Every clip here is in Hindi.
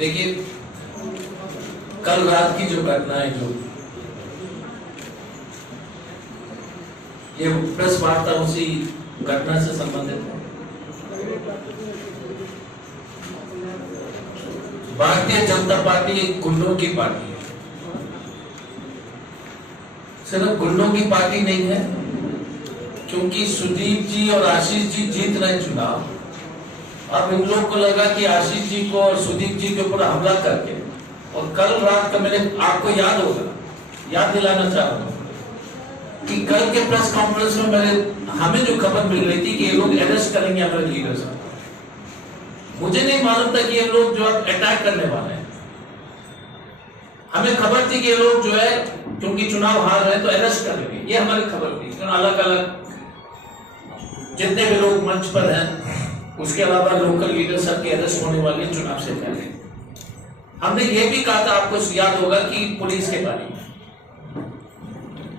देखिए, कल रात की जो घटना है, जो ये प्रेस वार्ता उसी घटना से संबंधित है। भारतीय जनता पार्टी एक गुंडों की पार्टी है। सिर्फ गुंडों की पार्टी नहीं है, क्योंकि सुदीप जी और आशीष जी जीत रहे चुनाव। अब इन लोगों को लगा कि आशीष जी को और सुदीप जी के ऊपर हमला करके, और कल रात का मैंने आपको याद होगा, याद दिलाना चाह रहा हूं कि कल के प्रेस कॉन्फ्रेंस में हमें जो खबर मिल रही थी कि ये लोग अरेस्ट करेंगे हमारे लीडर्स को। मुझे नहीं मालूम था कि ये लोग जो अब अटैक करने वाले हैं। हमें खबर थी कि ये लोग जो है, क्योंकि चुनाव हार रहे हैं तो अरेस्ट करेंगे, ये हमारी खबर थी। अलग अलग जितने भी लोग मंच पर हैं, उसके अलावा लोकल लीडर सबके अरेस्ट होने वाले चुनाव से पहले। हमने ये भी कहा था, आपको याद होगा, कि पुलिस के बारे में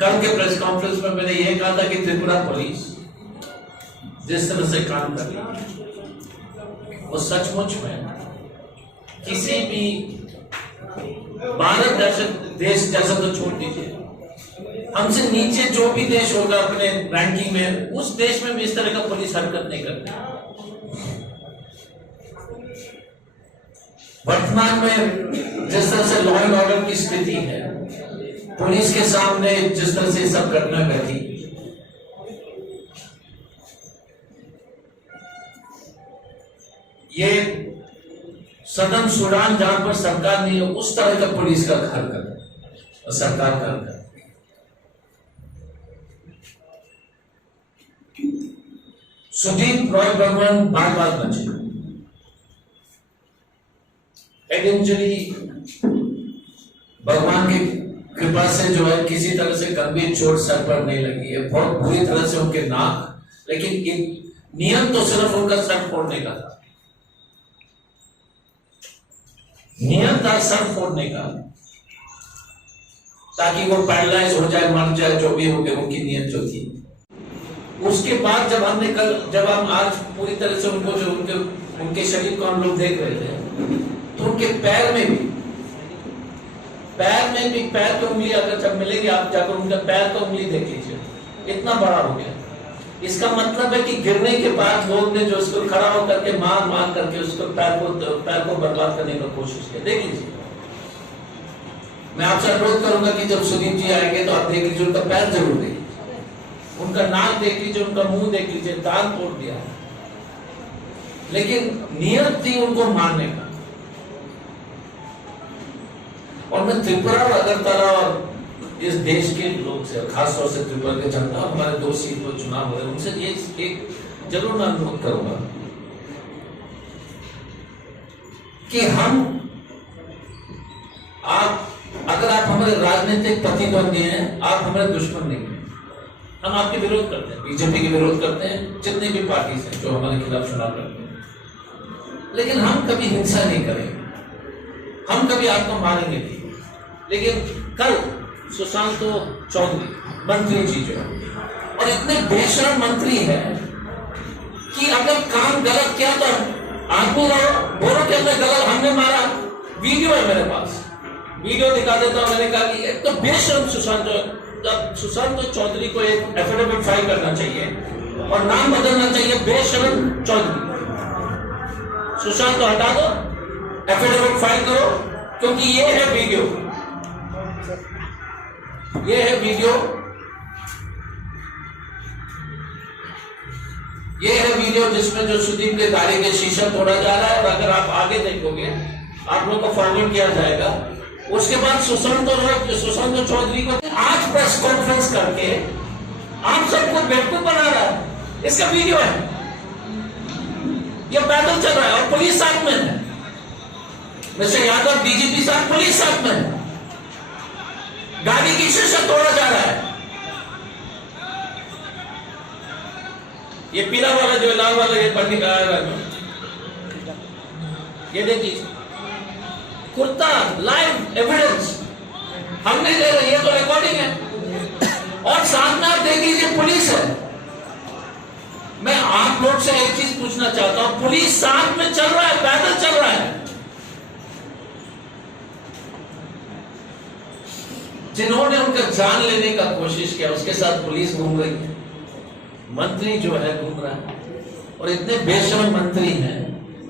कल के प्रेस कॉन्फ्रेंस में मैंने ये कहा था कि त्रिपुरा पुलिस जिस तरह से काम कर रही है, वो सचमुच में किसी भी भारत देश जैसा तो छोड़ दीजिए, हमसे नीचे जो भी देश होगा अपने रैंकिंग में, उस देश में भी इस तरह का पुलिस हरकत नहीं करती। वर्तमान में जिस तरह से लॉ एंड ऑर्डर की स्थिति है, पुलिस के सामने जिस तरह से सब घटना घटी, ये सदन सुडान जहां पर सरकार नहीं है, उस तरह का पुलिस का हरकत है और सरकार का हरकत। सुदीप रॉय बर्मन बार बार बचे, हेड इंजरी भगवान की कृपा से जो है किसी तरह से गंभीर चोट सर पर नहीं लगी है, बहुत बुरी तरह से उनके नाक, लेकिन नियम तो सिर्फ उनका सर फोड़ने का था, नियम था सर फोड़ने का, ताकि वो पैरालाइज हो जाए, मर जाए, जो भी हो गया, उनकी नियत जो थी। उसके बाद जब हम आज पूरी तरह से उनको जो उनके शरीर को हम लोग देख रहे थे, तो उनके पैर में भी पैर की उंगली अगर जब मिलेगी, आप जाकर उनका पैर का उंगली देख लीजिए, इतना बड़ा हो गया। इसका मतलब है कि गिरने के बाद लोग ने जो उसको खड़ा होकर के मार करके उसको पैर को बर्बाद करने का कोशिश किया। देख लीजिए, मैं आपसे अनुरोध करूंगा कि जब सुदीप जी आएंगे तो आप देख लीजिए, उनका पैर जरूर देख लीजिए, उनका नाक देख लीजिए, उनका मुंह देख लीजिए, दांत तोड़ दिया, लेकिन नियत थी उनको मारने का। और मैं त्रिपुरा और अगरतला और इस देश के लोग से, खासतौर से त्रिपुरा के जनता, हमारे 2 सीट पर चुनाव हो रहे हैं, उनसे ये एक जरूर मैं अनुरोध करूंगा कि अगर आप हमारे राजनीतिक प्रतिद्वंदी हैं, आप हमारे दुश्मन नहीं हैं। हम आपके विरोध करते हैं, बीजेपी के विरोध करते हैं, जितनी भी पार्टी हैं जो हमारे खिलाफ चुनाव करते हैं, लेकिन हम कभी हिंसा नहीं करेंगे, हम कभी आपको मारेंगे नहीं। लेकिन कल सुशांत चौधरी मंत्री जी जो है, और इतने बेशर्म मंत्री है कि अगर काम गलत किया तो आदमी बोलो कि हमने गलत, हमने मारा, वीडियो है मेरे पास, वीडियो दिखा देता हूं। मैंने कहा कि एक तो बेशर्म सुशांत चौधरी को एक एफिडेविट फाइल करना चाहिए और नाम बदलना चाहिए बेशर्म चौधरी। सुशांत को हटा दो, एफिडेविट फाइल करो, क्योंकि ये है वीडियो, ये है वीडियो, ये है वीडियो जिसमें जो सुदीप के गाड़ी के शीशा तोड़ा जा रहा है। और अगर आप आगे देखोगे, आप लोग को फॉरवर्ड किया जाएगा। उसके बाद सुशांत चौधरी को आज प्रेस कॉन्फ्रेंस करके आप सबको बेवकूफ बना रहा है। इसका वीडियो है, ये पैदल चल रहा है और पुलिस साथ में है। मिस्टर यादव, डीजीपी साहब, पुलिस साथ में है, गाड़ी की शीशा तोड़ा जा रहा है। ये पीला वाला जो लाल वाला, ये पंडित आया, ये देखिए कुर्ता, लाइव एविडेंस हम नहीं दे रहे, ये तो रिकॉर्डिंग है। और साथ में आप देख लीजिए पुलिस है। मैं आप लोग से एक चीज पूछना चाहता हूं, पुलिस साथ में चल रहा है, पैदल चल रहा है, जिन्होंने उनका जान लेने का कोशिश किया, उसके साथ पुलिस घूम रही है, मंत्री जो है घूम रहा है, और इतने बेशर्म मंत्री हैं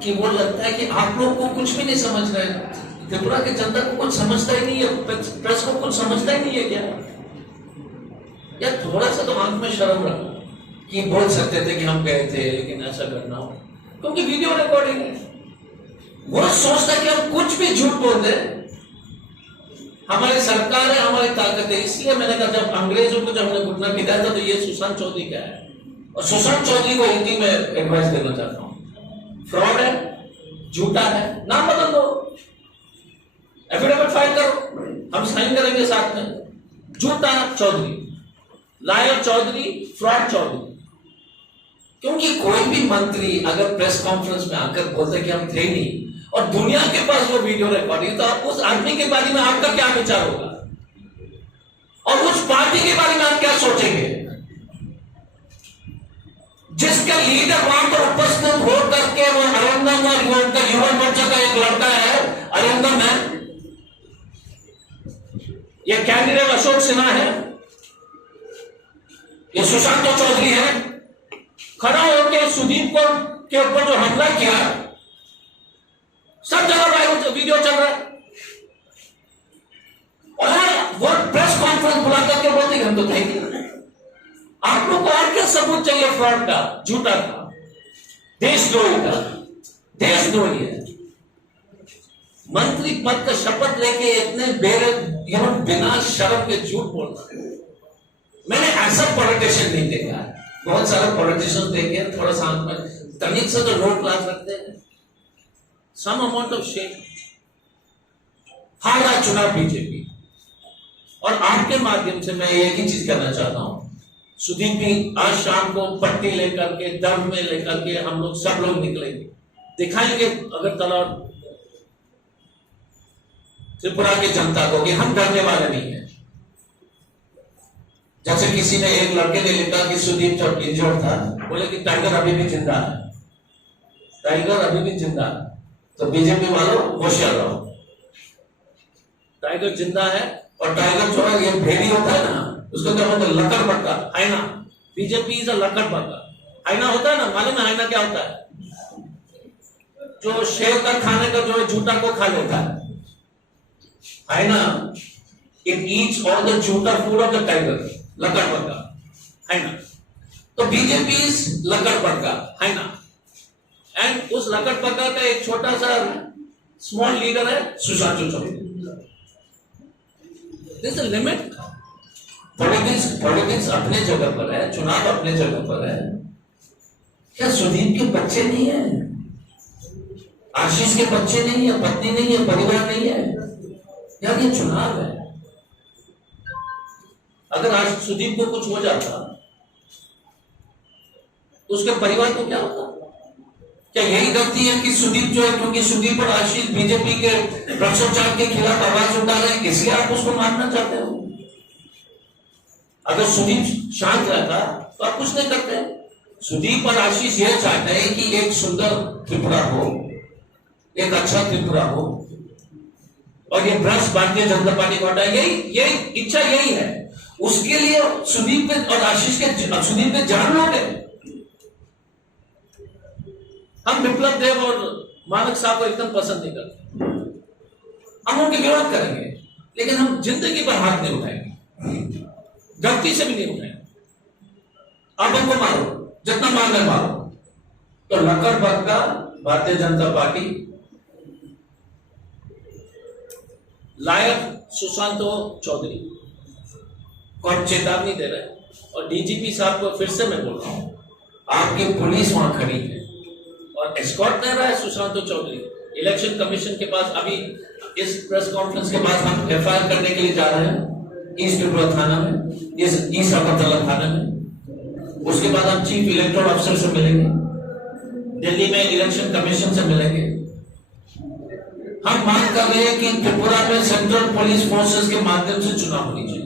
कि वो लगता है कि आप लोग को कुछ भी नहीं समझ रहे, त्रिपुरा की जनता को कुछ समझता ही नहीं है, प्रेस को कुछ समझता ही नहीं है क्या? या थोड़ा सा तो आंख में शर्म रखो कि बोल सकते थे कि हम गए थे लेकिन ऐसा करना हो, क्योंकि वीडियो रिकॉर्डिंग है। वो सोचता है कि हम कुछ भी झूठ बोल दे, हमारी सरकार है, हमारी ताकत है। इसलिए मैंने कहा जब अंग्रेजों को जब हमने घुटना पिटाया था तो ये सुशांत चौधरी का है, और सुशांत चौधरी को हिंदी में एडवाइस देना चाहता हूं, फ्रॉड है, झूठा है, नाम बदल दो, एफिडेविट फाइल करो, हम साइन करेंगे साथ में। झूठा चौधरी, लायर चौधरी, फ्रॉड चौधरी। क्योंकि कोई भी मंत्री अगर प्रेस कॉन्फ्रेंस में आकर बोलते कि हम थे नहीं और दुनिया के पास वो वीडियो रिकॉर्डिंग, तो आप उस आदमी के बारे में आपका क्या विचार होगा और उस पार्टी के बारे में आप क्या सोचेंगे जिसका लीडर वहां पर उपस्थित हो करके वो अरिंदम और उनका युवा मोर्चा का एक लड़का है, अरिंदम है, ये कैंडिडेट अशोक सिन्हा है, ये सुशांत चौधरी है, खड़ा होकर सुदीप को के ऊपर जो हमला किया, सब जगह वायरल वीडियो चल रहा है, और वो प्रेस कॉन्फ्रेंस बुला करके बोलते हम तो थे नहीं। आप लोग को और क्या सबूत चाहिए फ्रॉड का, झूठा का, देशद्रोही का? देशद्रोही है। मंत्री पद का शपथ लेके इतने बिना शर्म के झूठ बोलना। मैंने ऐसा पॉलिटिशियन नहीं देखा है, बहुत सारे पॉलिटिशियन देखे, थोड़ा सा में तमीज से तो लोग क्लास रखते हैं, सम अमाउंट ऑफ शेम। हार रहा चुनाव बीजेपी, और आपके माध्यम से मैं एक ही चीज कहना चाहता हूं, सुदीप भी आज शाम को पट्टी लेकर के, दर्द में लेकर के हम लोग सब लोग निकलेंगे, दिखाएंगे अगरतला त्रिपुरा की जनता को कि हम डरने वाले नहीं है। जैसे किसी ने, एक लड़के ने लिखा कि सुदीप जब इंजर्ड था, बोले कि टाइगर अभी भी जिंदा है, टाइगर अभी भी जिंदा है, तो बीजेपी वालों होशियार रहो, टाइगर जिंदा है। और टाइगर जो है ये भेड़ी होता है ना, उसको क्या बोलते हैं, लकड़ बक्का, हाइना। बीजेपी इज अ लकड़ बक्का। हाइना होता है ना, मालूम है हाइना क्या होता है? जो शेर का खाने का जो है जूता को खा लेता है, हाइना। इट ईट्स ऑल द जूता फूड ऑफ द टाइगर, लकड़ बक्का, हाइना। तो बीजेपी इज लकड़ बक्का, हाइना। एंड उस लकड़ बक्का का एक छोटा सा स्मॉल लीडर है Sushant Chaudhary. There's a limit. Politics अपने जगह पर है, चुनाव अपने जगह पर है। क्या सुदीप के बच्चे नहीं है, आशीष के बच्चे नहीं है, पत्नी नहीं है, परिवार नहीं है? यार ये चुनाव है। अगर आज सुदीप को कुछ हो जाता तो उसके परिवार को क्या होता? क्या यही गलती है कि सुदीप जो है, क्योंकि सुदीप और आशीष बीजेपी के भ्रष्टाचार के खिलाफ आवाज उठा रहे हैं, इसलिए आप उसको मारना चाहते हो? अगर सुदीप शांत रहता तो आप कुछ नहीं करते। सुदीप और आशीष यह चाहते हैं कि एक सुंदर त्रिपुरा हो, एक अच्छा त्रिपुरा हो, और ये भ्रष्ट भारतीय जनता पार्टी को हटाए, यही इच्छा यही है। उसके लिए सुदीप और आशीष के, सुदीप के जान लोगे। हम विप्लव देव और मानक साहब को एकदम पसंद नहीं करते, हम उनके विरोध करेंगे, लेकिन हम जिंदगी पर हाथ नहीं उठाएंगे, गलती से भी नहीं उठाएंगे। अब उनको मारो, जितना मारना मारो। तो लकड़ बक्का भारतीय जनता पार्टी, लायर सुशांत चौधरी को हम चेतावनी दे रहे हैं। और डीजीपी साहब को फिर से मैं बोल रहा हूं, आपकी पुलिस वहां खड़ी है और एस्कॉर्ट कर रहा है सुशांत चौधरी। इलेक्शन कमीशन के पास अभी इस प्रेस कॉन्फ्रेंस के बाद हम एफआईआर करने के लिए जा रहे हैं ईस्ट त्रिपुरा थाना में, ईस्ट अगरतला थाना में। उसके बाद हम चीफ इलेक्टोरल अफसर से मिलेंगे, दिल्ली में इलेक्शन कमीशन से मिलेंगे। हम मांग कर रहे हैं कि त्रिपुरा में सेंट्रल पुलिस फोर्सेस के माध्यम से चुनाव होनी चाहिए।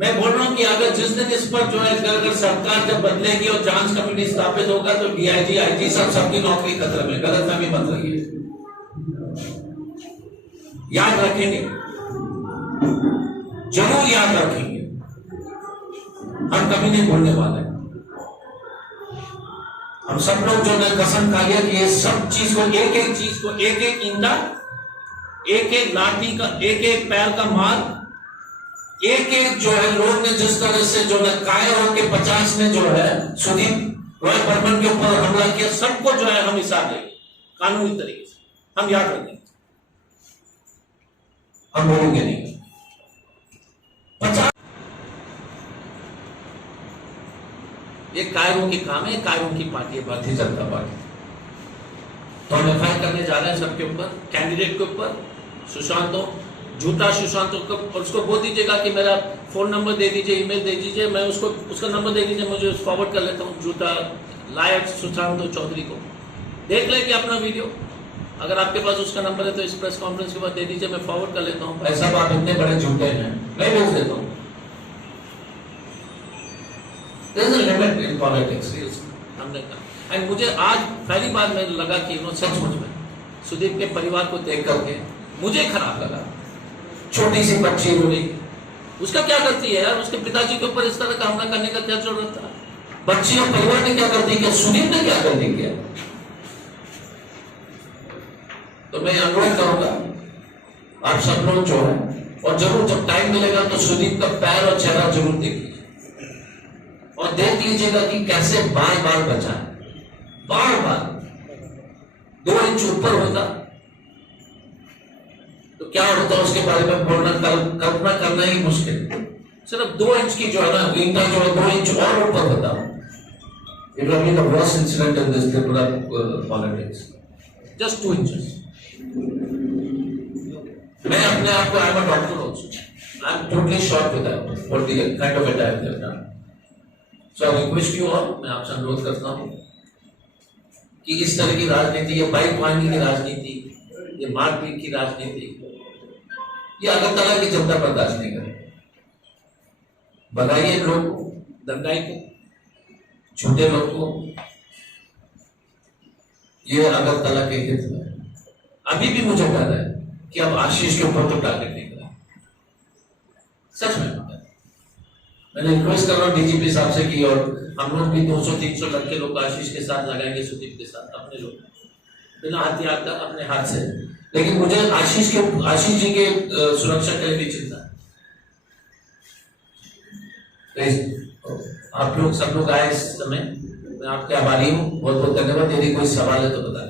मैं बोल रहा हूं कि अगर जिस दिन इस पर जो है, अगर सरकार जब बदलेगी और जांच कमेटी स्थापित होगा तो डीआईजी, आईजी सब सबकी नौकरी खतरे में। गलतफहमी मत रही है। याद रखेंगे, जरूर याद रखेंगे, हम कभी नहीं भूलने वाले। हम सब लोग जो है कसम खा लिया कि ये सब चीज को, एक एक चीज को, एक एक ईंटा, एक एक लाठी का, एक एक पैर का मार, एक एक जो है लोग ने जिस तरह से जो है कायर होकर 50 ने जो है सुदीप रॉय बर्मन के ऊपर हमला किया, सबको जो है हम हिसाब लेंगे कानूनी तरीके से, हम याद रखेंगे, हम बोलेंगे नहीं। 50 ये कायरों की काम है, कायरों की पार्टी है भारतीय जनता पार्टी। तो हम एफआईआर करने जा रहे हैं सबके ऊपर, कैंडिडेट के ऊपर, सुशांत हो, झूठा सुशांत को, और उसको बोल दीजिएगा कि मेरा फोन नंबर दे दीजिए, ईमेल दे दीजिए, मैं उसको उसका नंबर दे दीजिए, मुझे फॉरवर्ड कर लेता हूँ। झूठा लायक सुशांत चौधरी को देख लेंगे अपना वीडियो, अगर आपके पास उसका नंबर है तो इस प्रेस कॉन्फ्रेंस के बाद दे दीजिए, मैं फॉरवर्ड कर लेता हूँ। ऐसा बात इतने बड़े झूठे हैं, मैं भेज देता हूँ। There's a limit in politics, हमने कहा। एंड मुझे आज पहली बार मैं लगा कि सचमुच में सुदीप के परिवार को देख करके मुझे खराब लगा। छोटी सी बच्ची रोई, उसका क्या करती है यार, उसके पिताजी के ऊपर इस तरह का हमला करने का क्या जरूरत था? बच्ची और परिवार ने क्या कर दी, क्या सुदीप ने क्या कर दी क्या? तो मैं अनुरोध करूंगा आप सब लोग जो है, और जरूर जब टाइम मिलेगा तो सुदीप का पैर और चेहरा जरूर देखिए, और देख लीजिएगा कि कैसे बार बार बचा है, बार बार 2 इंच ऊपर होता तो क्या होता उसके बारे में बोलना, कल्पना करना ही मुश्किल। सिर्फ 2 इंच की जो है ना ईंटा जो है 2 इंच और ऊपर होता, it will be the worst incident in this Tripura politics, just 2 inches. मैं अपने आप को, I am a doctor also, I am totally shocked with that what the kind of attack they have done. So I request you all, मैं आपसे अनुरोध करता हूं कि इस तरह की राजनीति, ये बाइक मांगने की राजनीति, ये मारपीट की राजनीति, ये अगरतला की जनता बर्दाश्त नहीं करे। बनाइए लोग को, दंगाई को, झूठे लोग को, ये अगरतला के हित में। अभी भी मुझे डर है कि अब आशीष के ऊपर तो टारगेट नहीं करा, सच में मैंने रिक्वेस्ट कर रहा हूँ डीजीपी साहब से कि और हम लोग भी 200-300 लड़के लोग आशीष के साथ लगाएंगे, सुदीप के साथ, अपने लोग बिना हथियार का, अपने हाथ से। लेकिन मुझे आशीष जी के सुरक्षा के लिए भी चिंता है। तो आप लोग सब लोग आए इस समय, मैं आपके आभारी हूँ, बहुत बहुत धन्यवाद। यदि कोई सवाल है तो बता।